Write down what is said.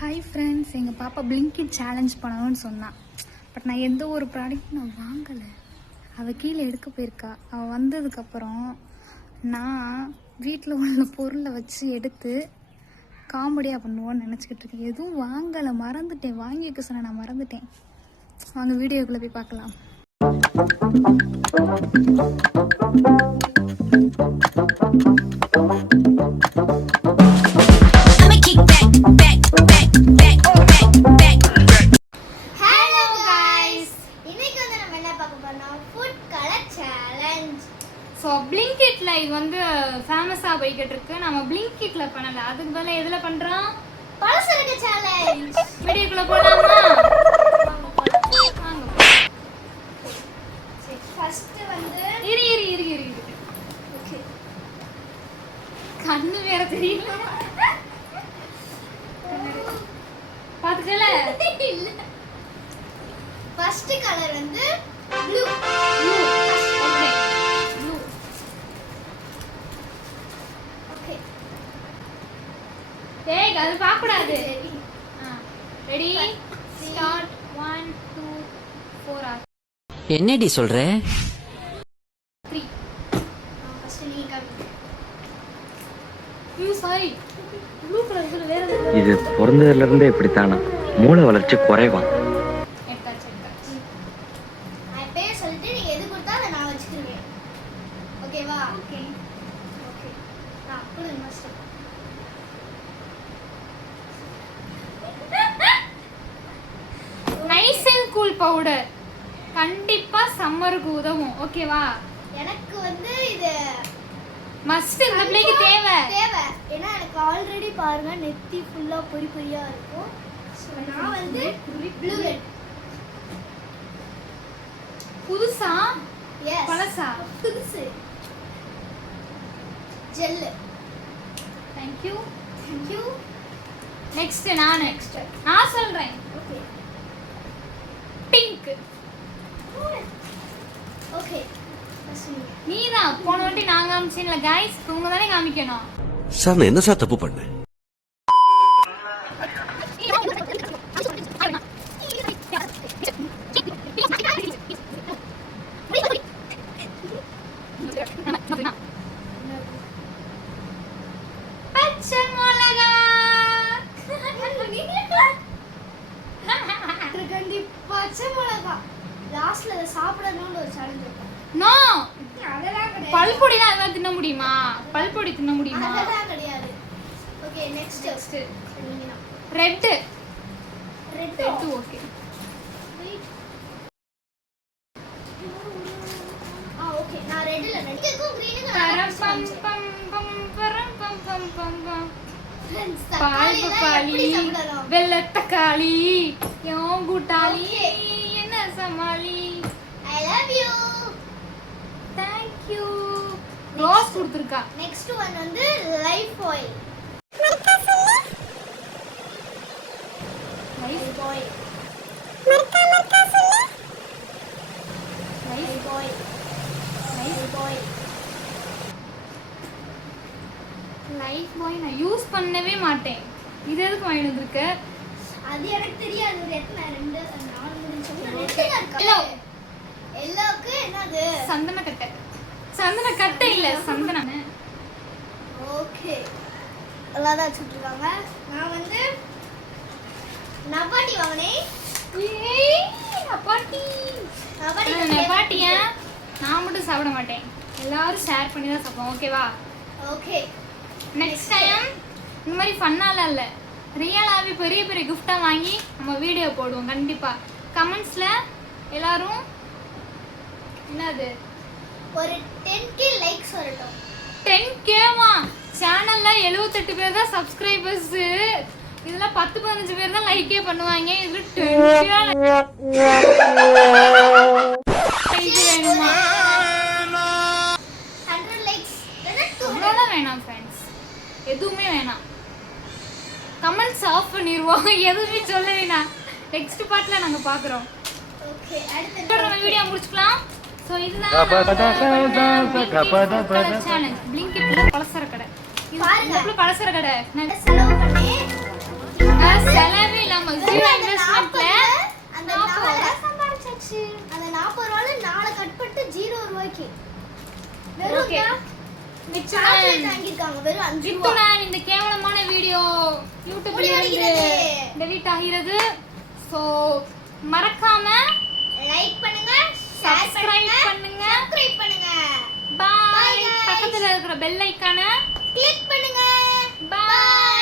Hi friends, எங்கள் பாப்பா Blinkit challenge பண்ணணும்னு சொன்னான். பட் நான் எந்த ஒரு ப்ராடக்ட்டும் நான் வாங்கலை. அவள் கீழே எடுக்க போயிருக்கா. அவள் வந்ததுக்கப்புறம் நான் வீட்டில் உள்ள பொருளை வச்சு எடுத்து காமெடியாக பண்ணுவோன்னு நினச்சிக்கிட்டு இருக்கேன். எதுவும் வாங்கலை, மறந்துட்டேன். வாங்கி வைக்க சொன்னேன், நான் மறந்துட்டேன். வாங்க வீடியோக்குள்ளே போய் பார்க்கலாம். ஸோ பிளிங்கிட்ல இது வந்து ஃபேமஸாக போய்கிட்டு இருக்கு. நம்ம பிளிங்கிட்ல பண்ணல, அதுக்கு பதிலாக எதில் பண்ணுறோம்? பலசரக்கு சேலஞ்ச். வீடியோக்குள்ள போகலாமா? ஃபர்ஸ்ட் வந்து இரு ஓகே, கண்ணு வேற தெரியல. பாத்துக்கல இல்ல. ஃபர்ஸ்ட் கலர் வந்து ப்ளூ. Okay, blue. ஓகே, டேய் அது பார்க்க கூடாது. Ready start. 1 2 4 என்னடி சொல்ற? 3. ஃபர்ஸ்ட் நீ காமி. சாரி, ப்ளூ கலர் வேற இது பிறந்ததுல இருந்தே இப்படித்தானா? மூளை வளர்ச்சி குறைவா? எடுத்தாச்சு. நான் பேர் சொல்லிட்டு நீங்க எது கொடுத்தா அதை நான் வச்சுக்கிறேன். ஓகேவா? ஓகே. ஓகே, நான் அப்படி master. Nice and cool powder கண்டிப்பா சம்மருக்கு உதவும். ஓகேவா? எனக்கு வந்து இது மஸ்ட் இந்த பிள்ளைக்கு தேவை. ஏன்னா எனக்கு ஆல்ரெடி பாருங்க நெத்தி ஃபுல்லா பொரி பொரியா இருக்கும். ஸோ நான் வந்து ப்ளூ ரெட். புதுசா எஸ், பழசா? புதுசு ஜெல். Thank you. நெக்ஸ்ட் நான் சொல்றேன். Okay, pink. ஓகே. நீதான் போன வாட்டி நான் காமிச்சேன்ல गाइस, உங்க தானே காமிக்கணும். சார் நான் என்ன சார் தப்பு பண்ணேன்? பச்சை மிளகா. கண்டி பச்சை மிளகா லாஸ்ட்ல அதை சாப்பிடணும்னு ஒரு சேலஞ்ச் இருக்கும். நோ, அதெல்லாம் கிடையாது. பல்பொடிலாம் அதெல்லாம் தின்ன முடியுமா? பல்பொடி தின்ன முடியுமா? அதெல்லாம் கிடையாது. ஓகே, நெக்ஸ்ட் நீங்க ரெட். ரெட். ஓகே. ஓகே, நான் ரெட்ல நடிக்கிறதுக்கும் கிரீனுக்கு பம் பம் பம் பரம் பம் பம் பம் பம். பால் தக்காளி பப்பாளி, எப்படி சாப்பிடலாம்? வெள்ளை தக்காளி, யோன் கூட்டாளி, என்ன சமாளி. I love you. Thank you. Rose கொடுத்துருக்கா. நெக்ஸ்ட் ஒன் வந்து life oil. Life oil. Life oil. Lifebuoy நான் யூஸ் பண்ணவே மாட்டேன். இது எதுக்கு வாங்கிட்டு வந்திருக்க? அது எனக்கு தெரியாது. ரெட்ல 2 4 நிமிஷம் Yellow. எல்லோக்கு என்னது? சந்தன கட்டை. சந்தன கட்டை இல்ல, சந்தனம். ஓகே, நல்லா தான் வச்சுருக்காங்க. நான் வந்து நபாட்டி வாங்கினேன். ஏய் அப்பாட்டி. நபாட்டி. நான் மட்டும் சாப்பிட மாட்டேன், எல்லாரும் ஷேர் பண்ணி தான் சாப்பிடுவோம். ஓகேவா? ஓகே, நெக்ஸ்ட் டைம் இந்த மாதிரி ஃபன்னாலாம் இல்லை, ரியலாகவே பெரிய பெரிய கிஃப்டாக வாங்கி நம்ம வீடியோ போடுவோம் கண்டிப்பாக. கமெண்ட்ஸில் எல்லாரும் என்னது ஒரு 10k லைக்ஸ் வரட்டும். 10Kவா? சேனலில் 78 பேர் தான் சப்ஸ்கிரைபர்ஸு. இதில் 10-15 பேர் தான் லைக்கே பண்ணுவாங்க. இதில் 10K வேணுமா? 100 லைக்ஸ் அவ்வளோதான் வேணாம் ஃப்ரெண்ட்ஸ், எதுவுமே வேணாம். கமெண்ட்ஸ் ஆஃப் பண்ணிடுவோம், எதுவுமே சொல்ல வேணாம். நெக்ஸ்ட் பார்ட்டில் நாங்கள் பார்க்குறோம். ஓகே, அடுத்து நம்ம வீடியோ முடிச்சுக்கலாம். ஸோ இதுதான் சேலஞ்ச். பிளிங்கிட்ல பலசர கடை. பாருங்க. பலசர கடை செலவு பண்ணி சில வெறும் Okay. சாக்லேட் வாங்கிருக்காங்க வெறும் 5 ரூபாய். இத்துடன் இந்த கேவலமான வீடியோ யூடியூப்ல இருந்து டெலீட் ஆகிறது. சோ மறக்காம லைக் பண்ணுங்க, சப்ஸ்கிரைப் பண்ணுங்க. சப்ஸ்கிரைப் பண்ணுங்க. பாய். Bye, guys. பக்கத்துல இருக்கிற பெல் ஐகானை கிளிக் பண்ணுங்க. பாய்.